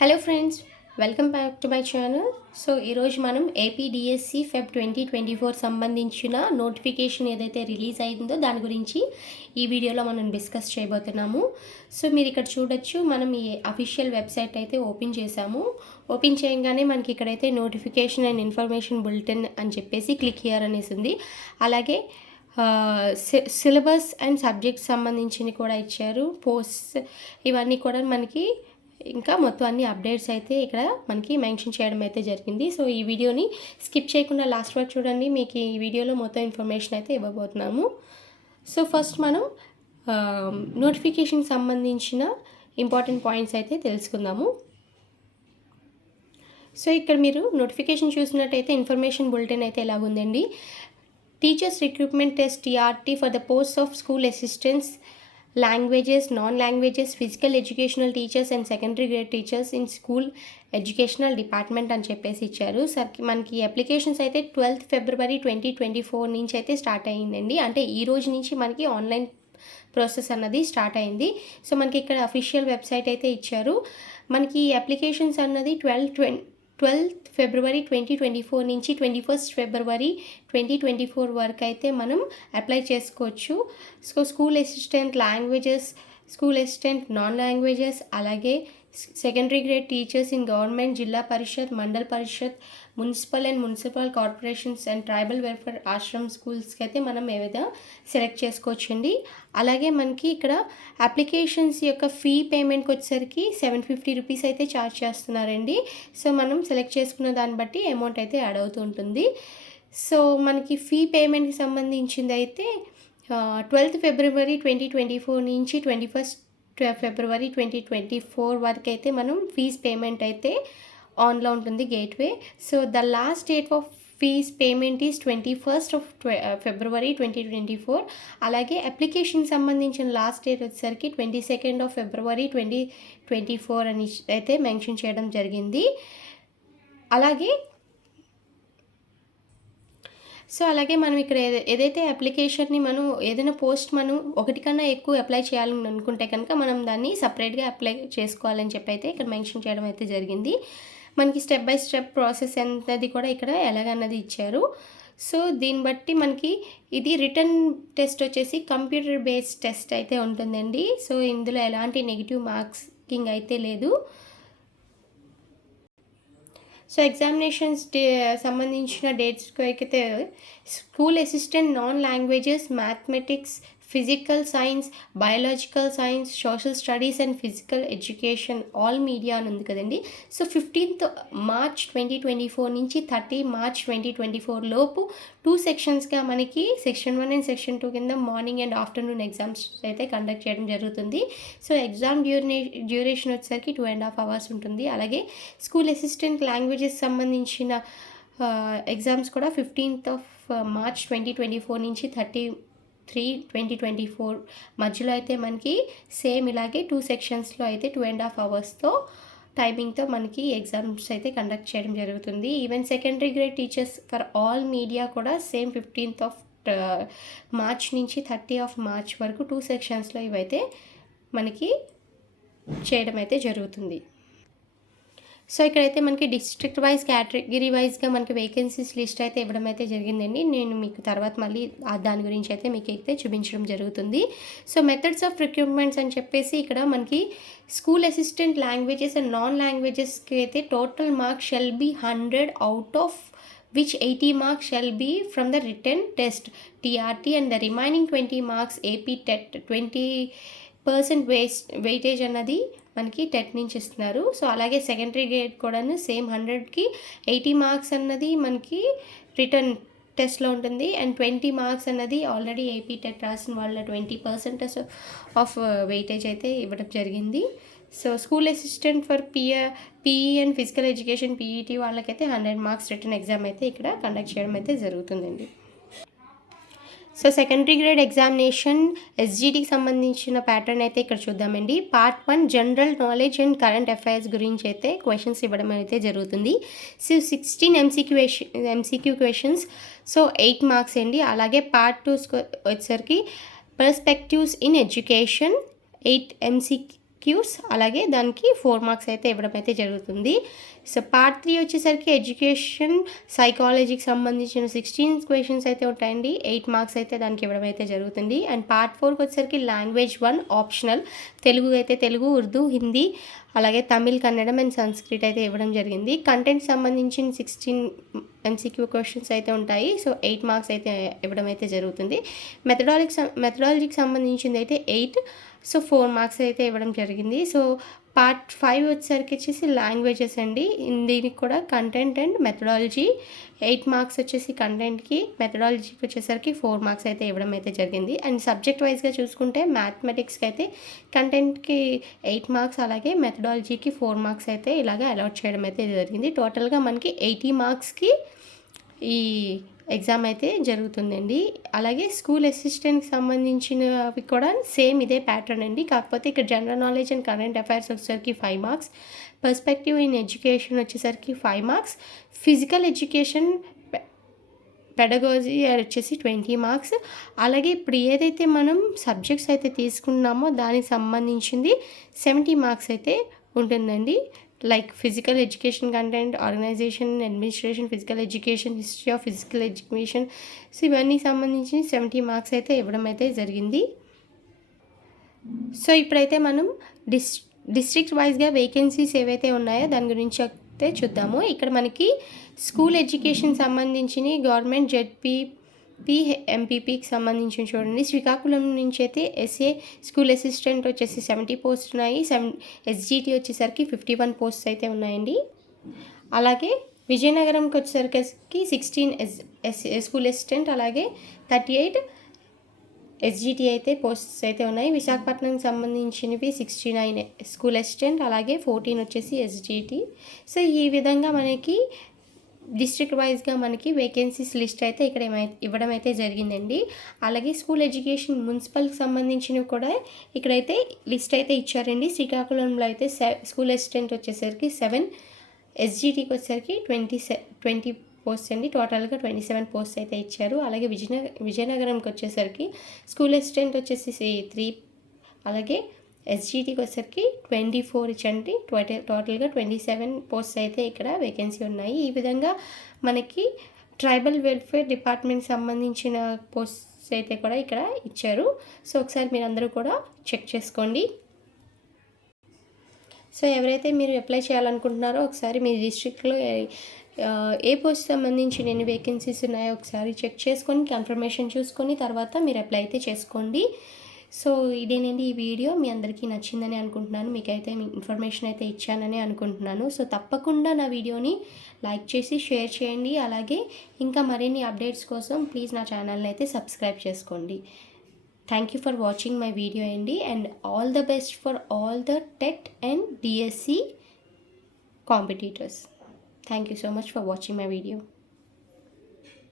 Hello friends, welcome back to my channel. So ఈరోజు మనం APDSC Feb 2024 సంబంధించిన notification ఏదైతే రిలీజ్ అయిందో దాని గురించి ఈ వీడియోలో మనం డిస్కస్ చేయబోతున్నాము. సో మీరు ఇక్కడ చూడొచ్చు, మనం ఈ అఫీషియల్ వెబ్సైట్ అయితే ఓపెన్ చేసాము. ఓపెన్ చేయగానే మనకి ఇక్కడైతే నోటిఫికేషన్ అండ్ ఇన్ఫర్మేషన్ బులెటిన్ అని చెప్పేసి క్లిక్ హియర్ అనేసి ఉంది. అలాగే సిలబస్ అండ్ సబ్జెక్ట్స్ సంబంధించినవి కూడా ఇచ్చారు. పోస్ట్ ఇవన్నీ కూడా మనకి ఇంకా మొత్తం అన్ని అప్డేట్స్ అయితే ఇక్కడ మనకి మెన్షన్ చేయడం అయితే జరిగింది. సో ఈ వీడియోని స్కిప్ చేయకుండా లాస్ట్ వరకు చూడండి. మీకు ఈ వీడియోలో మొత్తం ఇన్ఫర్మేషన్ అయితే ఇవ్వబోతున్నాము. సో ఫస్ట్ మనం నోటిఫికేషన్ సంబంధించిన ఇంపార్టెంట్ పాయింట్స్ అయితే తెలుసుకుందాము. సో ఇక్కడ మీరు నోటిఫికేషన్ చూసినట్టయితే ఇన్ఫర్మేషన్ బులెటిన్ అయితే ఎలాగుందండి. Teachers recruitment test TRT for the post of school assistants, languages, non languages, physical educational teachers and secondary grade teachers in school educational department అని చెప్పేసి ఇచ్చారు. మనకి అప్లికేషన్స్ అయితే 12 ఫిబ్రవరి 2024 నుంచి అయితే స్టార్ట్ అయ్యిందండి. అంటే ఈ రోజు నుంచి మనకి ఆన్లైన్ ప్రాసెస్ అన్నది స్టార్ట్ అయింది. సో మనకి ఇక్కడ అఫీషియల్ వెబ్సైట్ అయితే ఇచ్చారు. మనకి అప్లికేషన్స్ అన్నది 12th ఫిబ్రవరి 2024 నుంచి 21st ఫిబ్రవరి 2024 వరకు అయితే మనం అప్లై చేసుకోవచ్చు. So school assistant languages, school assistant non languages, అలాగే secondary grade teachers in government, Zilla Parishad, Mandal Parishad, municipal corporations and tribal welfare Ashram స్కూల్స్కి అయితే మనం ఏదైనా సెలెక్ట్ చేసుకోవచ్చండి. అలాగే మనకి ఇక్కడ అప్లికేషన్స్ యొక్క ఫీ పేమెంట్కి వచ్చేసరికి 750 రూపీస్ అయితే ఛార్జ్ చేస్తున్నారండి. సో మనం సెలెక్ట్ చేసుకున్న దాన్ని బట్టి అమౌంట్ అయితే యాడ్ అవుతూ ఉంటుంది. సో మనకి ఫీ పేమెంట్కి సంబంధించింది అయితే 12th ఫిబ్రవరి 2024 నుంచి 21st ఫిబ్రవరి 2024 వరకు అయితే మనం ఫీజ్ పేమెంట్ అయితే ఆన్లో ఉంటుంది gateway. So the last date of fees payment is 21st February 2024. అలాగే అప్లికేషన్ సంబంధించిన లాస్ట్ డేట్ వచ్చేసరికి 22nd ఫిబ్రవరి 2024 అని అయితే మెన్షన్ చేయడం జరిగింది. అలాగే మనం ఇక్కడ ఏదైతే అప్లికేషన్ని మనం ఏదైనా పోస్ట్ మనం ఒకటి కన్నా ఎక్కువ అప్లై చేయాలని అనుకుంటే కనుక మనం దాన్ని సపరేట్గా అప్లై చేసుకోవాలని చెప్పి అయితే ఇక్కడ మెన్షన్ చేయడం అయితే జరిగింది. మనకి స్టెప్ బై స్టెప్ ప్రాసెస్ అన్నది కూడా ఇక్కడ ఎలాగన్నది ఇచ్చారు. సో దీన్ని బట్టి మనకి ఇది రిటర్న్ టెస్ట్ వచ్చేసి కంప్యూటర్ బేస్డ్ టెస్ట్ అయితే ఉంటుందండి. సో ఇందులో ఎలాంటి నెగిటివ్ మార్కింగ్ అయితే లేదు. సో ఎగ్జామినేషన్స్ సంబంధించిన డేట్స్కి అయితే school assistant non languages, mathematics, physical science, biological science, social studies and physical education, all media అని ఉంది కదండి. సో 15th మార్చ్ 2024 నుంచి 30 మార్చ్ 2024 లోపు 2 సెక్షన్స్గా మనకి సెక్షన్ 1 అండ్ సెక్షన్ 2 కింద మార్నింగ్ అండ్ ఆఫ్టర్నూన్ ఎగ్జామ్స్ అయితే కండక్ట్ చేయడం జరుగుతుంది. సో ఎగ్జామ్ డ్యూరేషన్ వచ్చేసరికి 2.5 hours ఉంటుంది. అలాగే స్కూల్ అసిస్టెంట్ లాంగ్వేజెస్ సంబంధించిన ఎగ్జామ్స్ కూడా 15th మార్చ్ 2024 నుంచి 30/3/2024 మధ్యలో అయితే మనకి సేమ్ ఇలాగే 2 సెక్షన్స్లో అయితే 2.5 hours టైమింగ్తో మనకి ఎగ్జామ్స్ అయితే కండక్ట్ చేయడం జరుగుతుంది. Even secondary grade teachers for all media కూడా సేమ్ 15th మార్చ్ నుంచి 30th మార్చ్ వరకు 2 సెక్షన్స్లో ఇవైతే మనకి చేయడం అయితే జరుగుతుంది. సో ఇక్కడైతే మనకి డిస్ట్రిక్ట్ వైజ్, కేటగిరీ వైజ్గా మనకి వేకెన్సీస్ లిస్ట్ అయితే ఇవ్వడం అయితే జరిగిందండి. నేను మీకు తర్వాత మళ్ళీ దాని గురించి అయితే మీకు అయితే చూపించడం జరుగుతుంది. సో మెథడ్స్ ఆఫ్ రిక్రూట్మెంట్స్ అని చెప్పేసి ఇక్కడ మనకి school assistant languages and non లాంగ్వేజెస్కి అయితే total marks shall be 100 out of which 80 marks shall be from the written test TRT and the remaining 20 marks AP TET 20% weightage అన్నది మనకి TET నుంచి ఇస్తున్నారు. సో అలాగే సెకండరీ గ్రేడ్ కూడాను same 100కి 80 marks అన్నది మనకి రిటర్న్ టెస్ట్లో ఉంటుంది. అండ్ 20 మార్క్స్ అన్నది ఆల్రెడీ ఏపీ టెట్ రాసిన వాళ్ళ 20% ఆఫ్ వెయిటేజ్ అయితే ఇవ్వడం జరిగింది. So school assistant for PE and physical education PET వాళ్ళకైతే 100 మార్క్స్ రిటర్న్ ఎగ్జామ్ అయితే ఇక్కడ కండక్ట్ చేయడం అయితే జరుగుతుందండి. సో సెకండరీ గ్రేడ్ ఎగ్జామినేషన్ ఎస్జీడీకి సంబంధించిన ప్యాటర్న్ అయితే ఇక్కడ చూద్దామండి. Part 1 general knowledge and current affairs గురించి అయితే క్వశ్చన్స్ ఇవ్వడం అయితే జరుగుతుంది. So 16 MCQ questions, so 8 marks అండి. అలాగే పార్ట్ 2 వచ్చేసరికి పర్స్పెక్టివ్స్ ఇన్ ఎడ్యుకేషన్ 8 క్యూస్, అలాగే దానికి 4 మార్క్స్ అయితే ఇవ్వడం అయితే జరుగుతుంది. సో పార్ట్ 3 వచ్చేసరికి ఎడ్యుకేషన్ సైకాలజీకి సంబంధించిన 16 క్వశ్చన్స్ అయితే ఉంటాయండి. 8 మార్క్స్ అయితే దానికి ఇవ్వడం అయితే జరుగుతుంది. అండ్ పార్ట్ 4కి వచ్చేసరికి లాంగ్వేజ్ 1 ఆప్షనల్, తెలుగు అయితే తెలుగు, ఉర్దూ, హిందీ, అలాగే తమిళ్, కన్నడం అండ్ సంస్కృత్ అయితే ఇవ్వడం జరిగింది. కంటెంట్ సంబంధించిన 16 MCQ క్వశ్చన్స్ అయితే ఉంటాయి. సో 8 మార్క్స్ అయితే ఇవ్వడం అయితే జరుగుతుంది. మెథడాలజీకి సంబంధించింది అయితే 8, సో 4 మార్క్స్ అయితే ఇవ్వడం జరిగింది. సో పార్ట్ 5 వచ్చేసరికి లాంగ్వేజెస్ అండి. దీనికి కూడా కంటెంట్ అండ్ మెథడాలజీ 8 మార్క్స్ వచ్చేసి కంటెంట్కి, మెథడాలజీకి వచ్చేసరికి 4 మార్క్స్ అయితే ఇవ్వడం అయితే జరిగింది. అండ్ సబ్జెక్ట్ వైజ్గా చూసుకుంటే మ్యాథమెటిక్స్కి అయితే కంటెంట్కి 8 మార్క్స్, అలాగే మెథడాలజీకి 4 మార్క్స్ అయితే ఇలాగ అలాట్ చేయడం అయితే జరిగింది. టోటల్గా మనకి 80 మార్క్స్కి ఈ ఎగ్జామ్ అయితే జరుగుతుందండి. అలాగే స్కూల్ అసిస్టెంట్కి సంబంధించినవి కూడా సేమ్ ఇదే ప్యాటర్న్ అండి. కాకపోతే ఇక్కడ general knowledge and current affairs వచ్చేసరికి 5 మార్క్స్, పర్స్పెక్టివ్ ఇన్ ఎడ్యుకేషన్ వచ్చేసరికి 5 మార్క్స్, ఫిజికల్ ఎడ్యుకేషన్ పెడగాజీ వచ్చేసి 20 మార్క్స్. అలాగే ఇప్పుడు ఏదైతే మనం సబ్జెక్ట్స్ అయితే తీసుకున్నామో దానికి సంబంధించింది 70 మార్క్స్ అయితే ఉంటుందండి. Like physical education content, organisation, administration, physical education, history of physical education, so ఇవన్నీ సంబంధించి 70 మార్క్స్ అయితే ఇవ్వడం అయితే జరిగింది. సో ఇప్పుడైతే మనం డిస్ట్రిక్ట్ వైజ్గా వేకెన్సీస్ ఏవైతే ఉన్నాయో దాని గురించి అయితే చూద్దాము. ఇక్కడ మనకి స్కూల్ ఎడ్యుకేషన్ సంబంధించి గవర్నమెంట్ ఎంపీపీకి సంబంధించి చూడండి. శ్రీకాకుళం నుంచి అయితే ఎస్ఏ స్కూల్ అసిస్టెంట్ వచ్చేసి 70 పోస్ట్ ఉన్నాయి. ఎస్జిటి వచ్చేసరికి 51 పోస్ట్స్ అయితే ఉన్నాయండి. అలాగే విజయనగరంకి వచ్చేసరికి 16 స్కూల్ అసిస్టెంట్, అలాగే 38 ఎస్జిటి అయితే పోస్ట్స్ అయితే ఉన్నాయి. విశాఖపట్నంకి సంబంధించినవి 69 స్కూల్ అసిస్టెంట్, అలాగే 14 వచ్చేసి ఎస్జిటి. సో ఈ విధంగా మనకి డిస్ట్రిక్ట్ వైజ్గా మనకి వేకెన్సీస్ లిస్ట్ అయితే ఇక్కడ ఇవ్వడం అయితే జరిగిందండి. అలాగే స్కూల్ ఎడ్యుకేషన్ మున్సిపల్కి సంబంధించినవి కూడా ఇక్కడైతే లిస్ట్ అయితే ఇచ్చారండి. శ్రీకాకుళంలో అయితే స్కూల్ అసిస్టెంట్ వచ్చేసరికి 7, ఎస్జిటికి వచ్చేసరికి 20 పోస్ట్ అండి. టోటల్గా 27 పోస్ట్ అయితే ఇచ్చారు. అలాగే విజయనగరంకి వచ్చేసరికి స్కూల్ అసిస్టెంట్ వచ్చేసి 3, అలాగే ఎస్జిటికి వచ్చేసరికి 24 ఇచ్చండి. టోటల్గా 27 పోస్ట్ అయితే ఇక్కడ వేకెన్సీ ఉన్నాయి. ఈ విధంగా మనకి ట్రైబల్ వెల్ఫేర్ డిపార్ట్మెంట్ సంబంధించిన పోస్ట్స్ అయితే కూడా ఇక్కడ ఇచ్చారు. సో ఒకసారి మీరు అందరూ కూడా చెక్ చేసుకోండి. సో ఎవరైతే మీరు అప్లై చేయాలనుకుంటున్నారో ఒకసారి మీ డిస్ట్రిక్ట్లో ఏ పోస్ట్ సంబంధించి ఎన్ని వేకెన్సీస్ ఉన్నాయో ఒకసారి చెక్ చేసుకొని కన్ఫర్మేషన్ చూసుకొని తర్వాత మీరు అప్లై అయితే చేసుకోండి. సో ఇదేనండి ఈ వీడియో. మీ అందరికీ నచ్చిందని అనుకుంటున్నాను. మీకైతే ఇన్ఫర్మేషన్ అయితే ఇచ్చానని అనుకుంటున్నాను. సో తప్పకుండా నా వీడియోని లైక్ చేసి షేర్ చేయండి. అలాగే ఇంకా మరిన్ని అప్డేట్స్ కోసం ప్లీజ్ నా ఛానల్ని అయితే సబ్స్క్రైబ్ చేసుకోండి. Thank you for watching my video అండి. And all the best for all the TET and DSC competitors. Thank you so much for watching my video.